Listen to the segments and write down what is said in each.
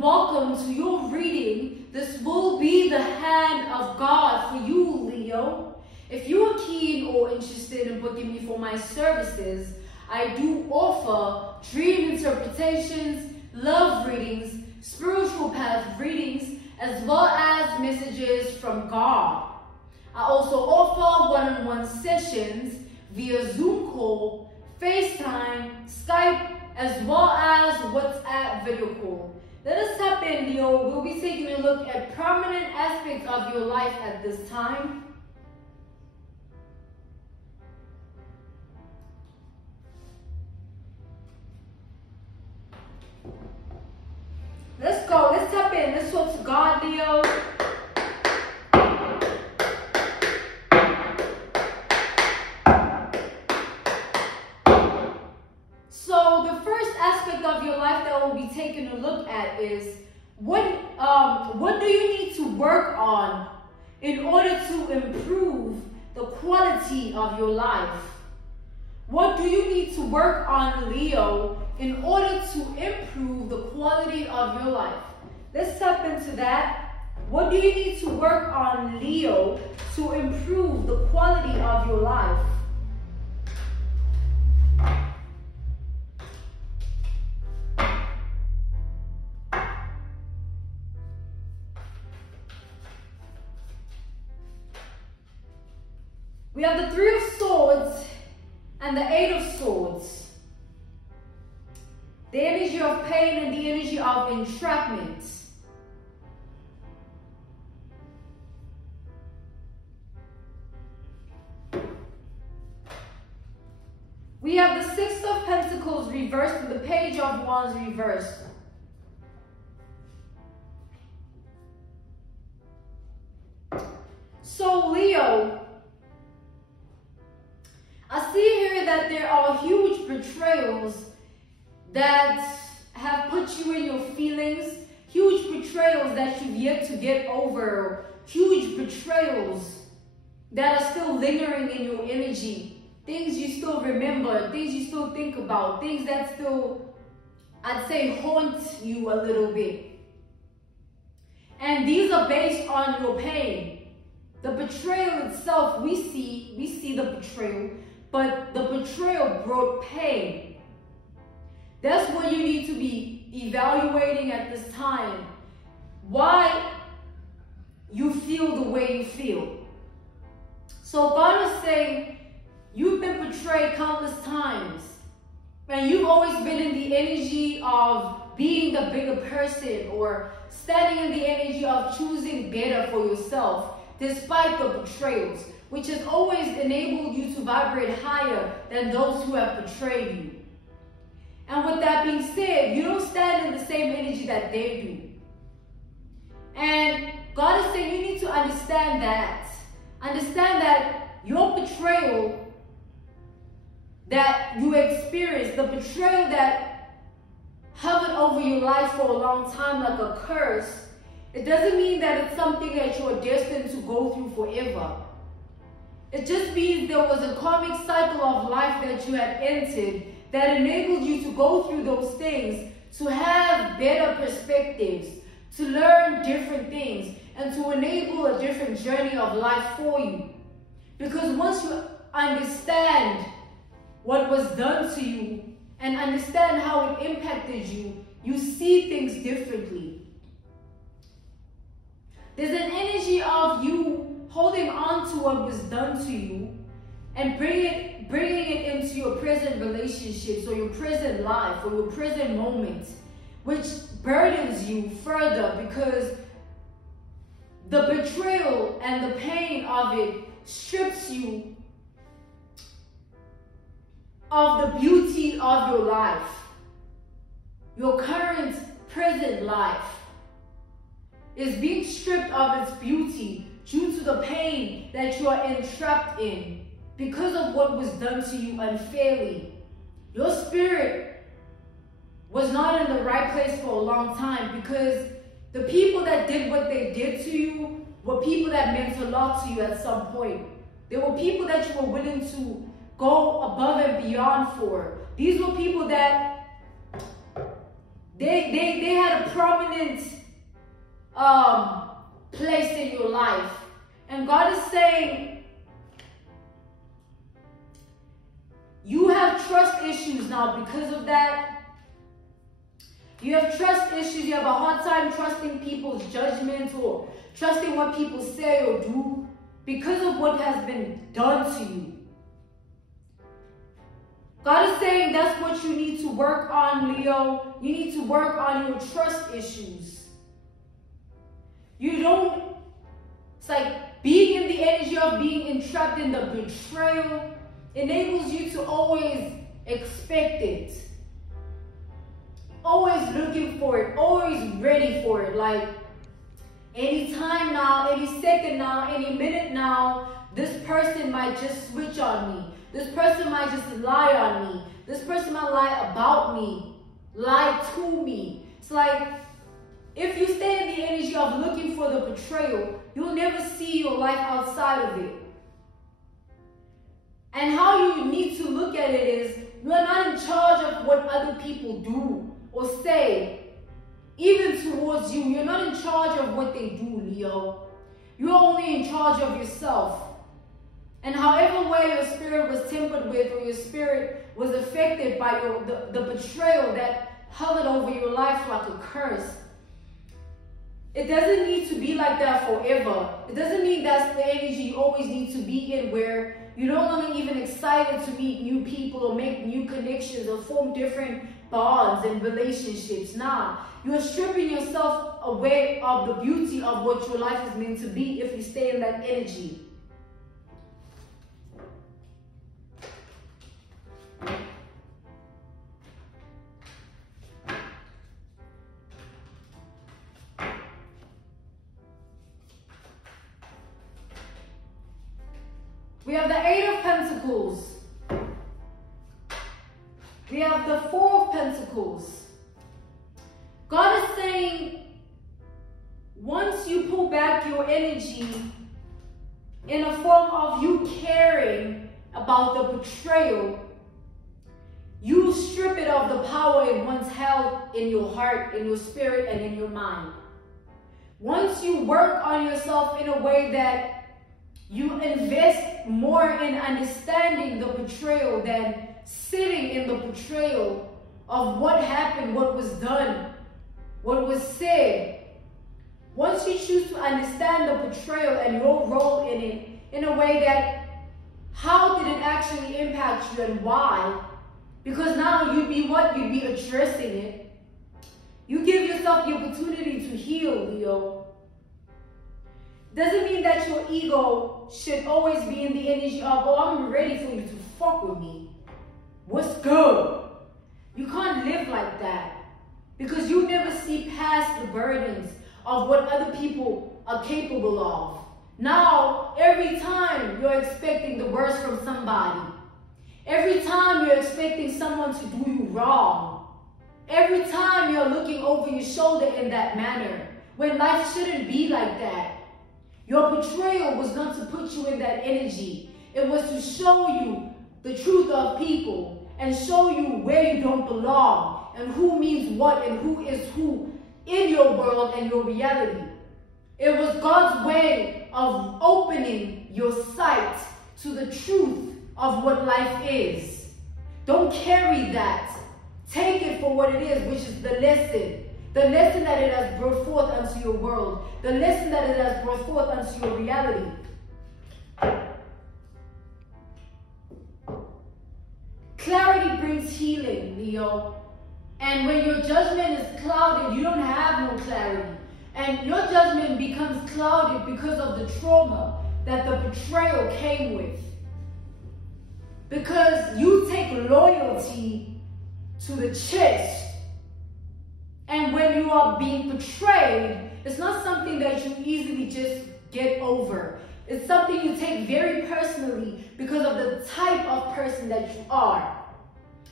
and welcome to your reading. This will be the hand of God for you, Leo. If you are keen or interested in booking me for my services, I do offer dream interpretations, love readings, spiritual path readings, as well as messages from God. I also offer one-on-one sessions via Zoom call, FaceTime, Skype, as well as WhatsApp video call. Let us tap in, Leo. We'll be taking a look at prominent aspects of your life at this time. Let's go. Let's tap in. Let's talk to God, Leo. So the first aspect of your life that we'll be taking a look at is what do you need to work on in order to improve the quality of your life? What do you need to work on, Leo, in order to improve the quality of your life? Let's tap into that. What do you need to work on, Leo, to improve the quality of your life? We have the Three of Swords and the Eight of Swords. The energy of pain and the energy of entrapment. We have the Six of Pentacles reversed and the Page of Wands reversed. So, Leo, I see here that there are huge betrayals that have put you in your feelings, huge betrayals that you've yet to get over, huge betrayals that are still lingering in your energy, things you still remember, things you still think about, things that still, I'd say, haunt you a little bit. And these are based on your pain. The betrayal itself, we see the betrayal, but the betrayal brought pain. That's what you need to be evaluating at this time. Why you feel the way you feel. So God is saying, you've been betrayed countless times. And you've always been in the energy of being the bigger person or standing in the energy of choosing better for yourself, despite the betrayals, which has always enabled you to vibrate higher than those who have betrayed you. And with that being said, you don't stand in the same energy that they do. And God is saying you need to understand that. Understand that your betrayal that you experienced, the betrayal that hovered over your life for a long time like a curse, it doesn't mean that it's something that you're destined to go through forever. It just means there was a karmic cycle of life that you had entered that enabled you to go through those things, to have better perspectives, to learn different things, and to enable a different journey of life for you. Because once you understand what was done to you and understand how it impacted you, you see things differently. There's an energy of you holding on to what was done to you and bringing it into your present relationships or your present life or your present moment, which burdens you further because the betrayal and the pain of it strips you of the beauty of your life, your current present life is being stripped of its beauty due to the pain that you are entrapped in because of what was done to you unfairly. Your spirit was not in the right place for a long time because the people that did what they did to you were people that meant a lot to you at some point. They were people that you were willing to go above and beyond for. These were people that they had a prominent place in your life. And God is saying, you have trust issues now because of that. You have trust issues. You have a hard time trusting people's judgments or trusting what people say or do because of what has been done to you. God is saying that's what you need to work on, Leo. You need to work on your trust issues. It's like being in the energy of being entrapped in the betrayal enables you to always expect it. Always looking for it, always ready for it. Like any time now, any second now, any minute now, this person might just switch on me. This person might just lie on me. This person might lie about me, lie to me. It's like, if you stay in the energy of looking for the betrayal, you'll never see your life outside of it. And how you need to look at it is, you are not in charge of what other people do or say, even towards you. You're not in charge of what they do, Leo. You're only in charge of yourself. And however way your spirit was tempered with, or your spirit was affected by the betrayal that hovered over your life like a curse, it doesn't need to be like that forever. It doesn't mean that's the energy you always need to be in, where you're no longer even excited to meet new people or make new connections or form different bonds and relationships. Nah, you're stripping yourself away of the beauty of what your life is meant to be if you stay in that energy. We have the Eight of Pentacles. We have the Four of Pentacles. God is saying, once you pull back your energy in a form of you caring about the betrayal, you strip it of the power it once held in your heart, in your spirit, and in your mind. Once you work on yourself in a way that you invest more in understanding the betrayal than sitting in the betrayal of what happened, what was done, what was said. Once you choose to understand the betrayal and your role in it in a way that, how did it actually impact you and why? Because now you'd be addressing it. You give yourself the opportunity to heal, Leo. Doesn't mean that your ego should always be in the energy of, oh, I'm ready for you to fuck with me. What's good? You can't live like that, because you never see past the burdens of what other people are capable of. Now, every time you're expecting the worst from somebody, every time you're expecting someone to do you wrong, every time you're looking over your shoulder in that manner, when life shouldn't be like that. Your betrayal was not to put you in that energy. It was to show you the truth of people and show you where you don't belong and who means what and who is who in your world and your reality. It was God's way of opening your sight to the truth of what life is. Don't carry that. Take it for what it is, which is the lesson. The lesson that it has brought forth unto your world. The lesson that it has brought forth unto your reality. Clarity brings healing, Leo. And when your judgment is clouded, you don't have no clarity. And your judgment becomes clouded because of the trauma that the betrayal came with. Because you take loyalty to the chest. And when you are being betrayed, it's not something that you easily just get over. It's something you take very personally because of the type of person that you are.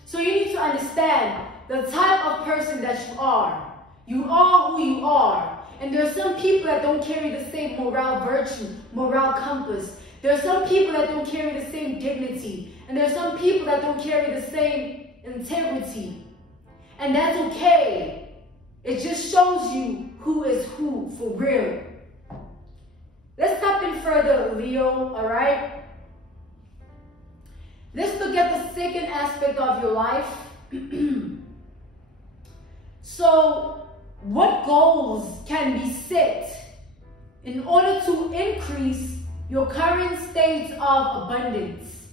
So you need to understand the type of person that you are. You are who you are. And there are some people that don't carry the same moral virtue, moral compass. There are some people that don't carry the same dignity. And there are some people that don't carry the same integrity. And that's okay. It just shows you who is who for real. Let's step in further, Leo, all right? Let's look at the second aspect of your life. So, what goals can be set in order to increase your current state of abundance?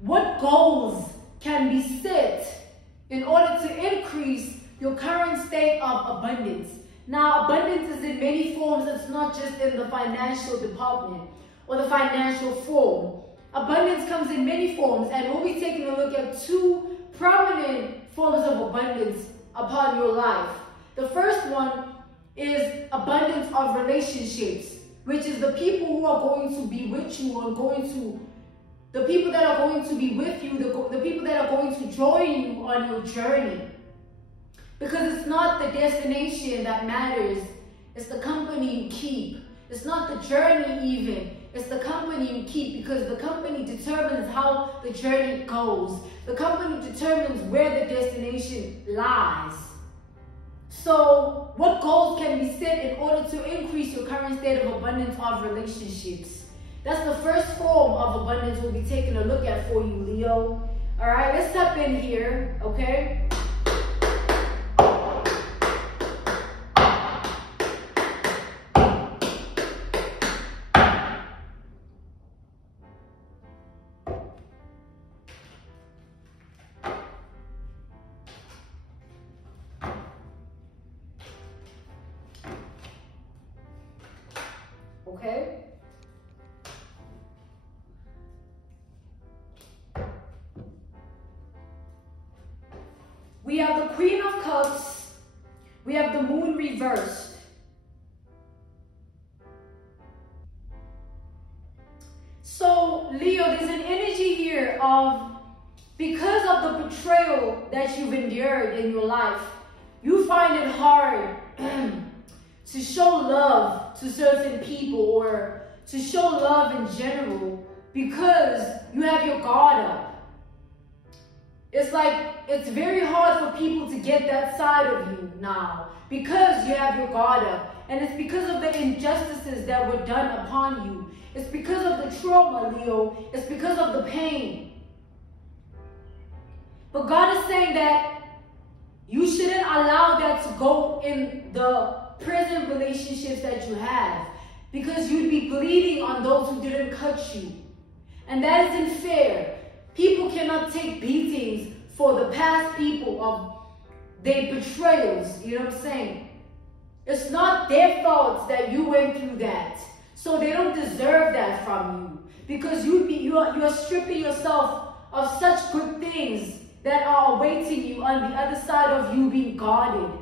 What goals can be set in order to increase your current state of abundance? Now, abundance is in many forms. It's not just in the financial department or the financial form. Abundance comes in many forms, and we'll be taking a look at two prominent forms of abundance upon your life. The first one is abundance of relationships, which is the people who are going to be with you the people that are going to be with you, the people that are going to join you on your journey. Because it's not the destination that matters, it's the company you keep. It's not the journey even, it's the company you keep, because the company determines how the journey goes. The company determines where the destination lies. So, what goals can be set in order to increase your current state of abundance of relationships? That's the first form of abundance we'll be taking a look at for you, Leo. All right, let's step in here, okay? Okay? We have the Queen of Cups. We have the Moon reversed. So, Leo, there's an energy here of, because of the betrayal that you've endured in your life, you find it hard to show love to certain people or to show love in general because you have your guard up. It's like, it's very hard for people to get that side of you now because you have your guard up. And it's because of the injustices that were done upon you. It's because of the trauma, Leo. It's because of the pain. But God is saying that you shouldn't allow that to go in the present relationships that you have, because you'd be bleeding on those who didn't cut you. And that isn't fair. People cannot take beatings for the past people of their betrayals. You know what I'm saying? It's not their fault that you went through that. So they don't deserve that from you. Because you are stripping yourself of such good things that are awaiting you on the other side of you being guarded.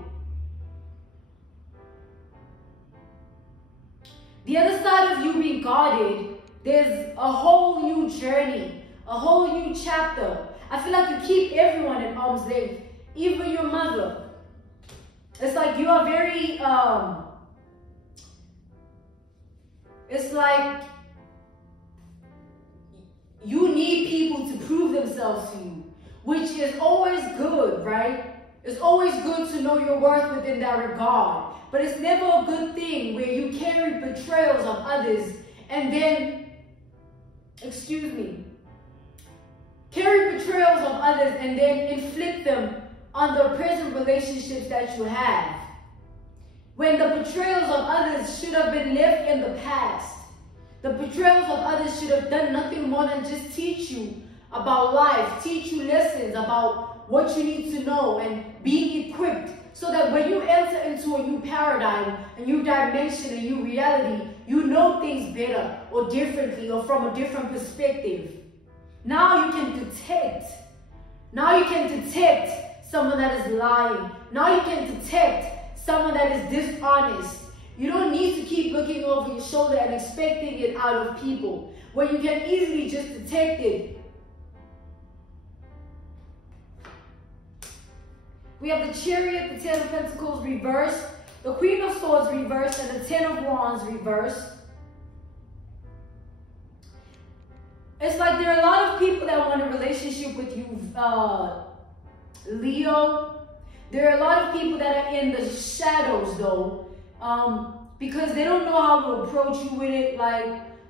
The other side of you being guarded, there's a whole new journey, a whole new chapter. I feel like you keep everyone at arm's length, even your mother. It's like you are very, it's like you need people to prove themselves to you, which is always good, right? It's always good to know your worth within that regard. But it's never a good thing where you carry betrayals of others and then, carry betrayals of others and then inflict them on the present relationships that you have. When the betrayals of others should have been left in the past. The betrayals of others should have done nothing more than just teach you about life, teach you lessons about what you need to know and being equipped so that when you enter into a new paradigm, a new dimension, a new reality, you know things better or differently or from a different perspective. Now you can detect. Now you can detect someone that is lying. Now you can detect someone that is dishonest. You don't need to keep looking over your shoulder and expecting it out of people when you can easily just detect it. We have the Chariot, the Ten of Pentacles reversed, the Queen of Swords reversed, and the Ten of Wands reversed. It's like there are a lot of people that want a relationship with you, Leo, There are a lot of people that are in the shadows though, because they don't know how to approach you with it. Like,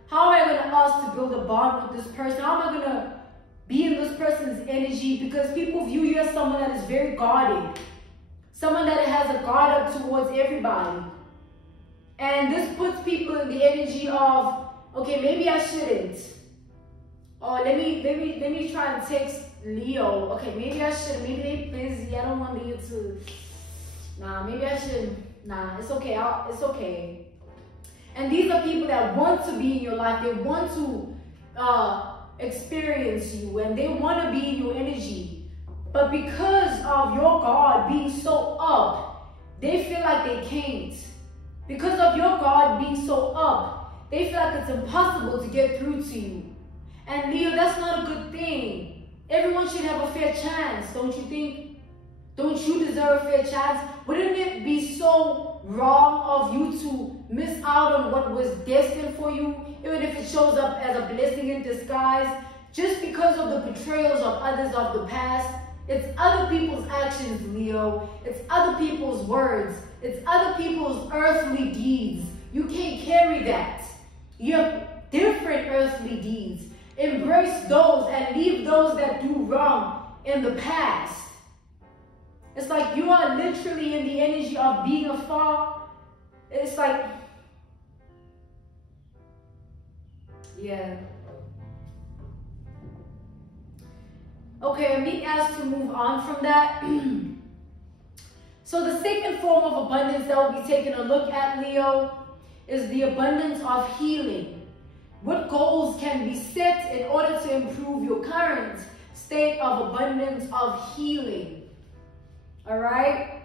how am I going to ask to build a bond with this person? How am I going to be in this person's energy? Because people view you as someone that is very guarded, someone that has a guard up towards everybody. And this puts people in the energy of, okay, maybe I shouldn't. Or let me try and text Leo. Okay, maybe I should. Maybe they busy. I don't want Leo to. Nah, maybe I should. Nah, it's okay. It's okay. And these are people that want to be in your life. They want to experience you, and they want to be in your energy. But because of your guard being so up, they feel like they can't. Because of your guard being so up, they feel like it's impossible to get through to you. And Leo, that's not a good thing. Everyone should have a fair chance, don't you think? Don't you deserve a fair chance? Wouldn't it be so wrong of you to miss out on what was destined for you, even if it shows up as a blessing in disguise, just because of the betrayals of others of the past? It's other people's actions, Leo. It's other people's words. It's other people's earthly deeds. You can't carry that. You have different earthly deeds. Embrace those and leave those that do wrong in the past. It's like you are literally in the energy of being afar. It's like, yeah. Okay, I'm being asked to move on from that. So the second form of abundance that we'll be taking a look at, Leo, is the abundance of healing. What goals can be set in order to improve your current state of abundance of healing? All right?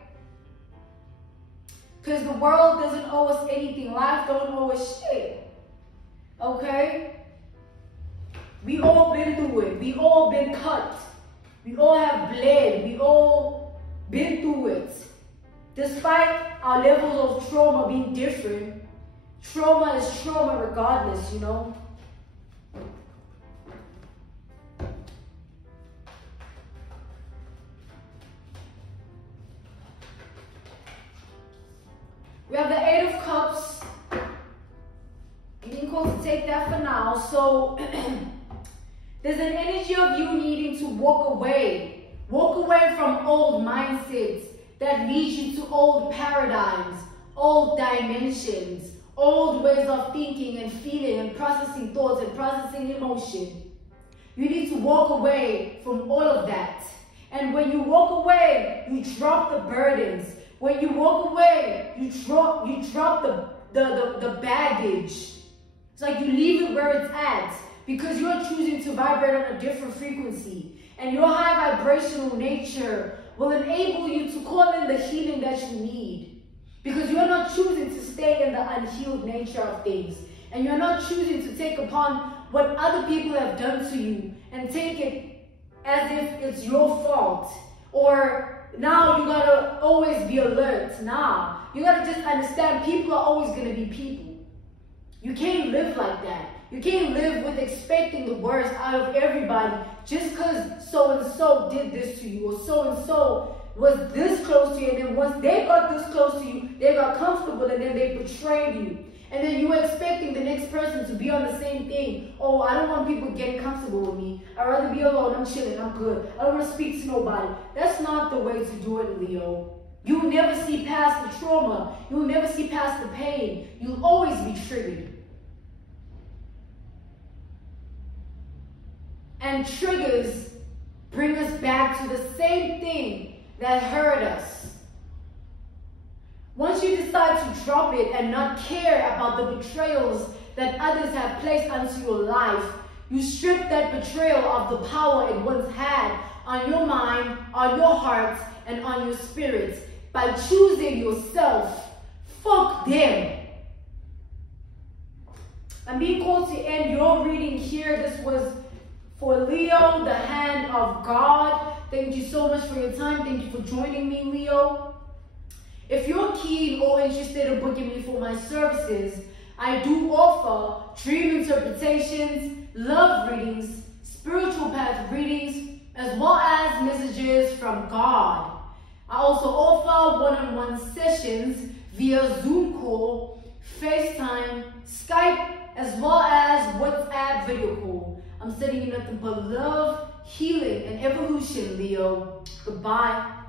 Because the world doesn't owe us anything. Life don't owe us shit. Okay? We all been through it. We all been cut. We all have bled. We all been through it. Despite our levels of trauma being different, trauma is trauma regardless, you know? We have the Eight of Cups. You didn't call to take that for now. So there's an energy of you needing to walk away. Walk away from old mindsets that lead you to old paradigms, old dimensions, old ways of thinking and feeling and processing thoughts and processing emotion. You need to walk away from all of that. And when you walk away, you drop the burdens. When you walk away, you drop the baggage. It's like you leave it where it's at because you're choosing to vibrate on a different frequency. And your high vibrational nature will enable you to call in the healing that you need. Because you're not choosing to stay in the unhealed nature of things. And you're not choosing to take upon what other people have done to you and take it as if it's your fault. Or now you gotta always be alert. Nah, you gotta just understand people are always gonna be people. You can't live like that. You can't live with expecting the worst out of everybody just because so-and-so did this to you or so-and-so was this close to you, and then once they got this close to you, they got comfortable and then they betrayed you. And then you were expecting the next person to be on the same thing. Oh, I don't want people getting comfortable with me. I'd rather be alone. I'm chilling. I'm good. I don't want to speak to nobody. That's not the way to do it, Leo. You'll never see past the trauma. You'll never see past the pain. You'll always be triggered. And triggers bring us back to the same thing that hurt us. Once you decide to drop it and not care about the betrayals that others have placed onto your life, you strip that betrayal of the power it once had on your mind, on your heart, and on your spirit by choosing yourself. Fuck them. I'm being called to end your reading here. This was for Leo, the hand of God. Thank you so much for your time. Thank you for joining me, Leo. If you're keen or interested in booking me for my services, I do offer dream interpretations, love readings, spiritual path readings, as well as messages from God. I also offer one-on-one sessions via Zoom call, FaceTime, Skype, as well as WhatsApp video call. I'm sending you nothing but love, healing, and evolution, Leo. Goodbye.